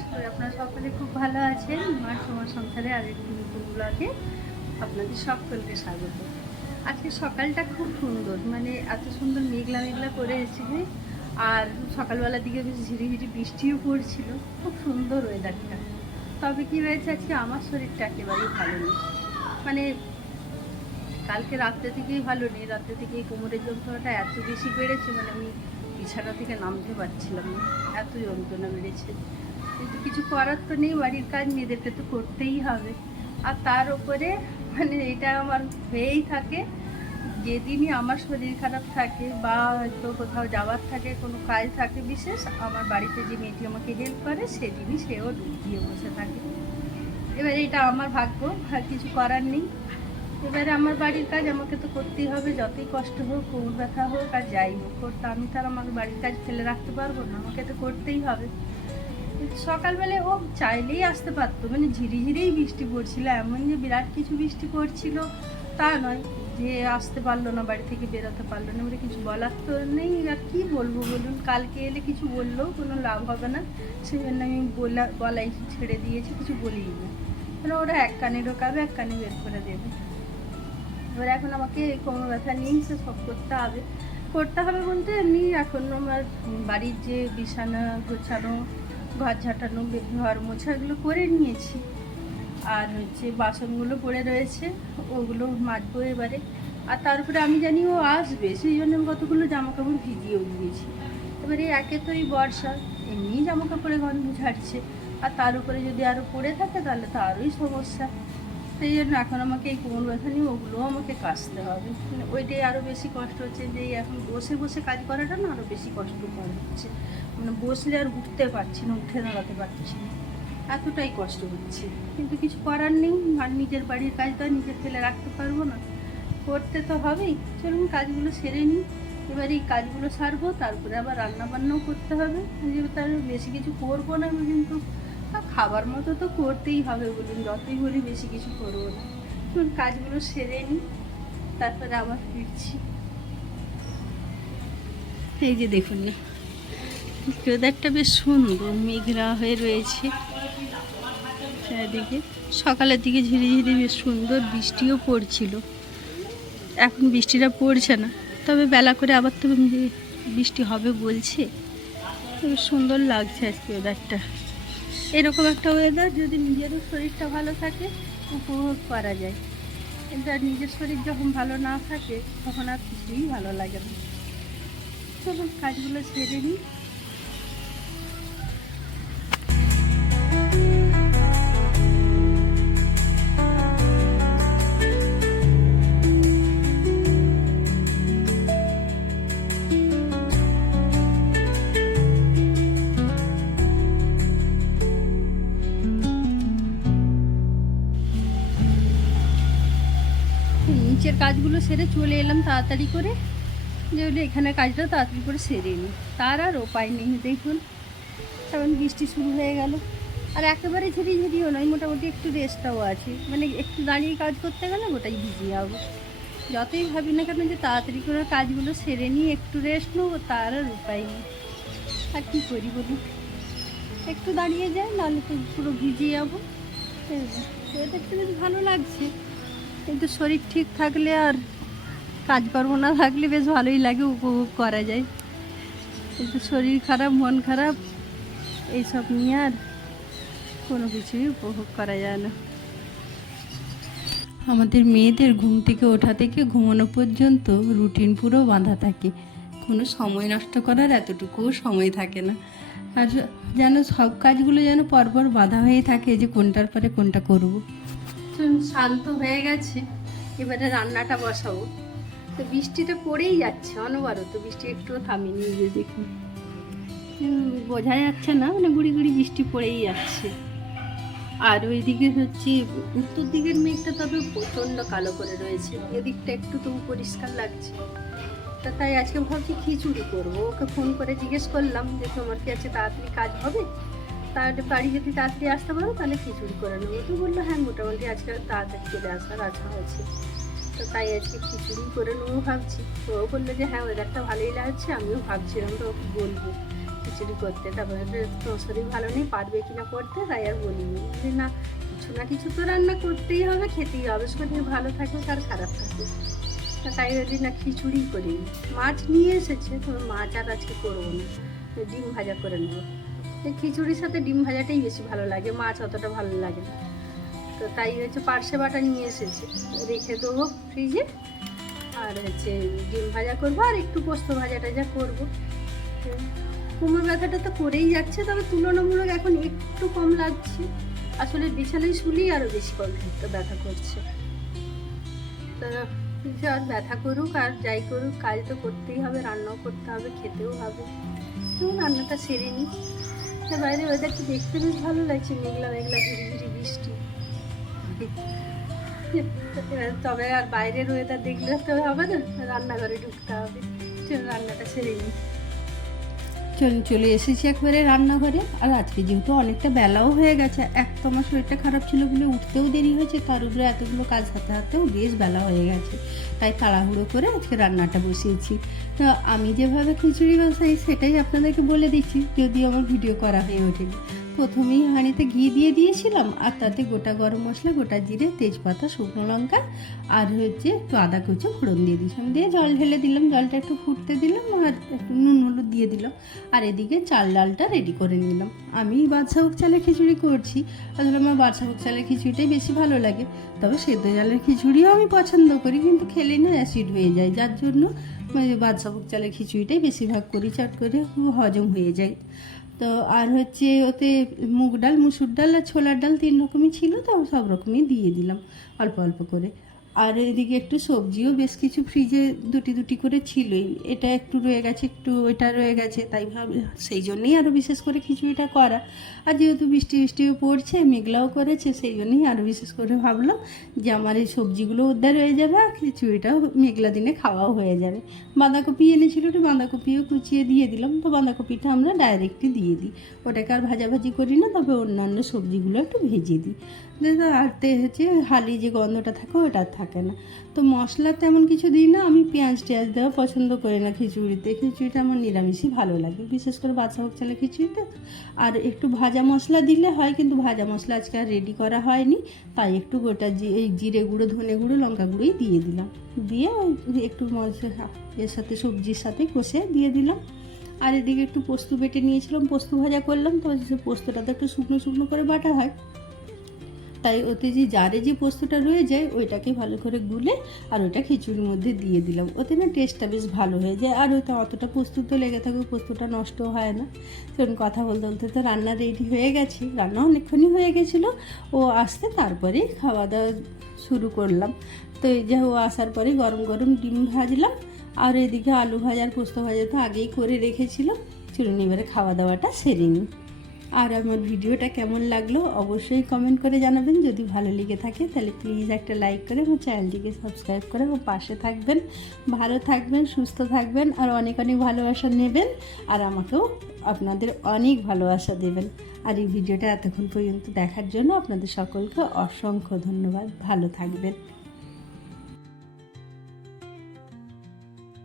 আশা করি আপনারা সকলে খুব ভালো আছেন। মার তোমার সংসারে আর একটু নতুন ব্লগে আপনাদের সকলকে স্বাগত। আজকে সকালটা খুব সুন্দর মানে এত সুন্দর মেঘলা মেঘলা করে এসেছে। আর সকালবেলার দিকে বেশ ঝিরিঝিরি বৃষ্টিও পড়ছিল। খুব সুন্দর ওয়েদারটা তবে কি হয়েছে আজকে? আমার শরীরটা একেবারেই ভালো নেই। মানে কালকে রাত্রে থেকেই ভালো নেই। রাত্রে থেকেই কোমরের যন্ত্রণাটা এত বেশি বেড়েছে মানে আমি বিছানা থেকে নামতে পারছিলাম না। এত যন্ত্রণা বেড়েছে। কিন্তু কিছু করার তো নেই, বাড়ির কাজ মেয়েদেরকে তো করতেই হবে। আর তার উপরে মানে এটা আমার হয়েই থাকে, যেদিনই আমার শরীর খারাপ থাকে বা হয়তো কোথাও যাওয়ার থাকে, কোনো কাজ থাকে, বিশেষ আমার বাড়িতে যে মেয়েটি আমাকে হেল্প করে, সেদিনই সেও দিয়ে বসে থাকে। এবারে এটা আমার ভাগ্য, আর কিছু করার নেই। এবারে আমার বাড়ির কাজ আমাকে তো করতেই হবে, যতই কষ্ট হোক কোমর ব্যথা হোক আর যাই হোক করতে আমি তো আর আমার বাড়ির কাজ ফেলে রাখতে পারব না, আমাকে তো করতেই হবে। সকালবেলায় ও চাইলেই আসতে পারতো। মানে ঝিরিঝিরেই বৃষ্টি পড়ছিল, এমন যে বিরাট কিছু বৃষ্টি পড়ছিল তা নয় যে আসতে পারল না, বাড়ি থেকে বেরোতে পারল না। এবারে কিছু বলার তো নেই, আর কী বলব বলুন? কালকে এলে কিছু বললেও কোনো লাভ হবে না। সেই জন্য আমি বলা, বলাই ছেড়ে দিয়েছি, কিছু বলিই না মানে ওরা এক কানে ঢোকাবে, এক কানে বের করে দেবে। এবার এখন আমাকে কোমর ব্যথা নিয়েই সে সব করতে হবে। করতে হবে বলতে এমনি এখন আমার বাড়ির যে বিছানা গোছানো ঘর ঝাঁটানো ঘর মোছা এগুলো করে নিয়েছি। আর হচ্ছে বাসনগুলো পড়ে রয়েছে, ওগুলো মাজবো এবারে। আর তারপরে আমি জানি ও আসবে, সেই জন্য আমি কতগুলো জামা কাপড় ভিজিয়েও দিয়েছি। এবারে একে তো এই বর্ষা এমনি জামা কাপড়ে গন্ধ ঝাড়ছে। আর তার উপরে যদি আরও পড়ে থাকে, তাহলে তো আরোই সমস্যা। সেই জন্য এখন আমাকে এই কোমর ব্যথা নিয়ে ওগুলোও আমাকে কাচতে হবে। ওইটাই আরও বেশি কষ্ট হচ্ছে, যে এখন বসে বসে কাজ করাটা না আরও বেশি কষ্টকর হচ্ছে। মানে বসলে আর উঠতে পারছি না, উঠে দাঁড়াতে পারছি না। এতটাই কষ্ট হচ্ছে। কিন্তু কিছু করার নেই, আর নিজের বাড়ির কাজ তো আর নিজে ফেলে রাখতে পারব না। করতে তো হবেই। চলুন কাজগুলো সেরে নিই। এবার এই কাজগুলো সারবো, তারপরে আবার রান্না বান্নাও করতে হবে। যে তার বেশি কিছু করব না কিন্তু খাবার মতো তো করতেই হবে বলুন, যতই বলি বেশি কিছু করব না। কাজগুলো সেরে নিই, তারপরে আবার ফিরছি। এই যে দেখুন না। ওয়েদারটা বেশ সুন্দর, মেঘলা হয়ে রয়েছে। চারিদিকে সকালের দিকে ঝিরিঝিরি বেশ সুন্দর বৃষ্টিও পড়ছিল। এখন বৃষ্টিটা পড়ছে না, তবে বেলা করে আবার তো বৃষ্টি হবে বলছে। তবে সুন্দর লাগছে আজকে ওয়েদারটা এরকম একটা ওয়েদার যদি নিজেরও শরীরটা ভালো থাকে, উপভোগ করা যায়। কিন্তু আর নিজের শরীর যখন ভালো না থাকে, তখন আর কিছুই ভালো লাগে না। চলুন, কাজগুলো সেরে নিই। নিচের কাজগুলো সেরে চলে এলাম তাড়াতাড়ি করে। যে এখানে কাজটা তাড়াতাড়ি করে সেরে নিই। তার আর উপায় নেই, দেখুন। কারণ বৃষ্টি শুরু হয়ে গেল। আর একেবারে ঝিরি ঝিরিও নয় মোটামুটি একটু রেস্টটাও আছে। মানে একটু দাঁড়িয়ে কাজ করতে গেলে ওটাই ভিজে যাব যতই ভাবি না কেন যে তাড়াতাড়ি করে কাজগুলো সেরে নিয়ে একটু রেস্ট নেব, তার আর উপায় নেই। আর কী করি বলি একটু দাঁড়িয়ে যাই, নাহলে তো পুরো ভিজে যাব এটা একটু বেশ ভালো লাগছে। কিন্তু শরীর ঠিক থাকলে আর কাজকর্ম না থাকলে বেশ ভালোই লাগে, উপভোগ করা যায়। কিন্তু শরীর খারাপ, মন খারাপ, এইসব নিয়ে আর কোনো কিছুই উপভোগ করা যায় না। আমাদের মেয়েদের ঘুম থেকে ওঠা থেকে ঘুমানো পর্যন্ত রুটিন পুরো বাঁধা থাকে। কোনো সময় নষ্ট করার এতটুকুও সময় থাকে না। আর যেন সব কাজগুলো যেন পরপর বাঁধা হয়ে থাকে যে কোনটার পরে কোনটা করব। শান্ত হয়ে গেছে, এবারে রান্নাটা বসাবো। তো বৃষ্টিটা পড়েই যাচ্ছে, অনবরত বৃষ্টি একটুও থামেনি যে দেখুন। বোঝা যাচ্ছে না মানে গুড়ি গুড়ি বৃষ্টি পড়েই যাচ্ছে। আর ওইদিকে হচ্ছে, উত্তর দিকের মেঘটা তবে প্রচণ্ড কালো করে রয়েছে, এদিকটা একটু তবু পরিষ্কার লাগছে। তা তাই আজকে ভাবছি খিচুড়ি করব, ওকে ফোন করে জিজ্ঞেস করলাম যে তোমার কি আছে তাড়াতাড়ি কাজ হবে? তাহলে বাড়ি যদি তাড়াতাড়ি আসতে পারো, তাহলে খিচুড়ি করে নেব। তো বলল হ্যাঁ মোটামুটি আজকে তাড়াতাড়ি চলে আসার আশা আছে তো তাই আজকে খিচুড়ি করে নেব ভাবছি। তো ও বলল যে হ্যাঁ ওয়েদারটা ভালোই লাগছে, আমিও ভাবছিলাম তো ওকে বলব খিচুড়ি করতে। তারপরে তোর শরীর ভালো নেই, পারবে কিনা করতে, তাই আর বলিনি। বলি না, কিছু না কিছু তো রান্না করতেই হবে, খেতেই হবে। শরীর ভালো থাকুক আর খারাপ থাকুক তা তাই বলি না খিচুড়ি করি মাছ নিয়ে এসেছে তো মাছ আর আজকে করব না। ডিম ভাজা করে নেব। খিচুড়ির সাথে ডিম ভাজাটাই বেশি ভালো লাগে, মাছ অতটা ভালো লাগে না। তো তাই হচ্ছে পার্শে বাটা নিয়ে এসেছে। রেখে দেবো ফ্রিজে, আর হচ্ছে ডিম ভাজা করব, আর একটু পোস্ত ভাজা টাজা করব। তো কোমর ব্যথাটা তো করেই যাচ্ছে, তবে তুলনামূলক এখন একটু কম লাগছে। আসলে বিছানায় শুলেই আরও বেশি একটা ব্যথা করছে। তো আর ব্যথা করুক, আর যাই করুক, কাজ তো করতেই হবে, রান্নাও করতে হবে, খেতেও হবে। তো রান্নাটা সেরে নিই। তা বাইরে ওয়েদারটা দেখতে বেশ ভালো লাগছে, মেঘলা মেঘলা ঝিরিঝিরি বৃষ্টি। তবে আর বাইরের ওয়েদার দেখলে তো হবে না, রান্নাঘরে ঢুকতে হবে। রান্নাটা সেরে নিই। চলে এসেছি একবারে রান্নাঘরে। আর আজকে যেহেতু অনেকটা বেলাও হয়ে গেছে, এক তো আমার শরীরটা খারাপ ছিল বলে উঠতেও দেরি হয়েছে, তার উপরে এতগুলো কাজ হাতে হাতেও বেশ বেলা হয়ে গেছে। তাই তাড়াহুড়ো করে আজকে রান্নাটা বসিয়েছি। তো আমি যেভাবে খিচুড়ি বসাই, সেটাই আপনাদেরকে বলে দিচ্ছি যদি আমার ভিডিও করা হয়ে ওঠেনি। প্রথমেই হাঁড়িতে ঘি দিয়ে দিয়েছিলাম, আর তাতে গোটা গরম মশলা, গোটা জিরে, তেজপাতা, শুকনো লঙ্কা, আর হচ্ছে একটু আদা কুচো, ফোড়ন দিয়ে দিয়েছিলাম। দিয়ে জল ঢেলে দিলাম, জলটা একটু ফুটতে দিলাম, আর একটু নুন হলুদ দিয়ে দিলাম, আর এদিকে চাল ডালটা রেডি করে নিলাম। আমি বাদশাভোগ চালের খিচুড়ি করছি, আসলে আমার বাদশাভোগ চালের খিচুড়িটাই বেশি ভালো লাগে, তবে সেদ্ধ চালের খিচুড়িও আমি পছন্দ করি, কিন্তু খেলে না অ্যাসিড হয়ে যায়, যার জন্য বাদশাভোগ চালের খিচুড়িটাই বেশিরভাগ করি, চট করে হজম হয়ে যায়। তো আর হচ্ছে ওতে মুগ ডাল, মুসুর ডাল আর ছোলার ডাল তিন রকমই ছিল, তো সব রকমই দিয়ে দিলাম, অল্প অল্প করে। আর এদিকে একটু সবজিও বেশ কিছু ফ্রিজে দুটি দুটি করে ছিলই। এটা একটু রয়ে গেছে, একটু এটা রয়ে গেছে, তাই ভাব সেই জন্যেই আরও বিশেষ করে খিচুড়িটা করা। আর যেহেতু বৃষ্টি বৃষ্টিও পড়ছে, মেঘলাও করেছে, সেই জন্যই আরও বিশেষ করে ভাবলাম যে আমার এই সবজিগুলো উদ্ধার হয়ে যাবে আর খিচুড়িটাও মেঘলা দিনে খাওয়াও হয়ে যাবে। বাঁধাকপি এনেছিল একটু বাঁধাকপিও কুচিয়ে দিয়ে দিলাম, তো বাঁধাকপিটা আমরা ডাইরেক্টই দিয়ে দিই। ওটাকে আর ভাজাভাজি করি না, তবে অন্যান্য সবজিগুলো একটু ভেজে দিই। দেখো আরতে হচ্ছে হালি যে গন্ধটা থাকে, ওটা আর থাকে না। তো মশলা তেমন কিছু দিই না, আমি পেঁয়াজ টেয়াজ দেওয়া পছন্দ করি না খিচুড়িতে। খিচুড়িটা আমার নিরামিষই ভালো লাগে, বিশেষ করে বাচ্চা হোক চালে খিচুড়িতে আর একটু ভাজা মশলা দিলে হয়, কিন্তু ভাজা মশলা আজকে আর রেডি করা হয়নি, তাই একটু গোটা এই জিরে গুঁড়ো, ধনে গুঁড়ো, লঙ্কা গুঁড়োই দিয়ে দিলাম। দিয়ে একটু মশলা, এর সাথে সবজির সাথে কষে দিয়ে দিলাম। আর এদিকে একটু পোস্ত বেটে নিয়েছিলাম, পোস্ত ভাজা করলাম, তো পোস্তটা তো একটু শুকনো শুকনো করে বাটা হয়। তাই ওতে যে জারে যে পোস্তটা রয়ে যায়, ওইটাকে ভালো করে গুলে আর ওইটা খিচুড়ির মধ্যে দিয়ে দিলাম। ওতে না টেস্টটা বেশ ভালো হয়ে যায়, আর ওইটা অতটা পোস্ত তো লেগে থাকে পোস্তটা নষ্ট হয় না। সেরকম কথা বলতে বলতে তো রান্না রেডি হয়ে গেছে, রান্না অনেকক্ষণই হয়ে গেছিল। ও আসতে তারপরে খাওয়া দাওয়া শুরু করলাম। তো এই যে ও আসার পরে গরম গরম ডিম ভাজলাম, আর এদিকে আলু ভাজার পোস্ত ভাজা তো আগেই করে রেখেছিলাম চলুন এবারে খাওয়া দাওয়াটা সেরে নিই। আর আমার ভিডিওটা কেমন লাগল অবশ্যই কমেন্ট করে জানাবেন। যদি ভালো লেগে থাকে, তাহলে প্লিজ একটা লাইক করে আমার চ্যানেলটিকে সাবস্ক্রাইব করে আমার পাশে থাকবেন। ভালো থাকবেন, সুস্থ থাকবেন, আর অনেক অনেক ভালোবাসা নেবেন, আর আমাকেও আপনাদের অনেক ভালোবাসা দেবেন। আর এই ভিডিওটা এতক্ষণ পর্যন্ত দেখার জন্য আপনাদের সকলকে অসংখ্য ধন্যবাদ। ভালো থাকবেন।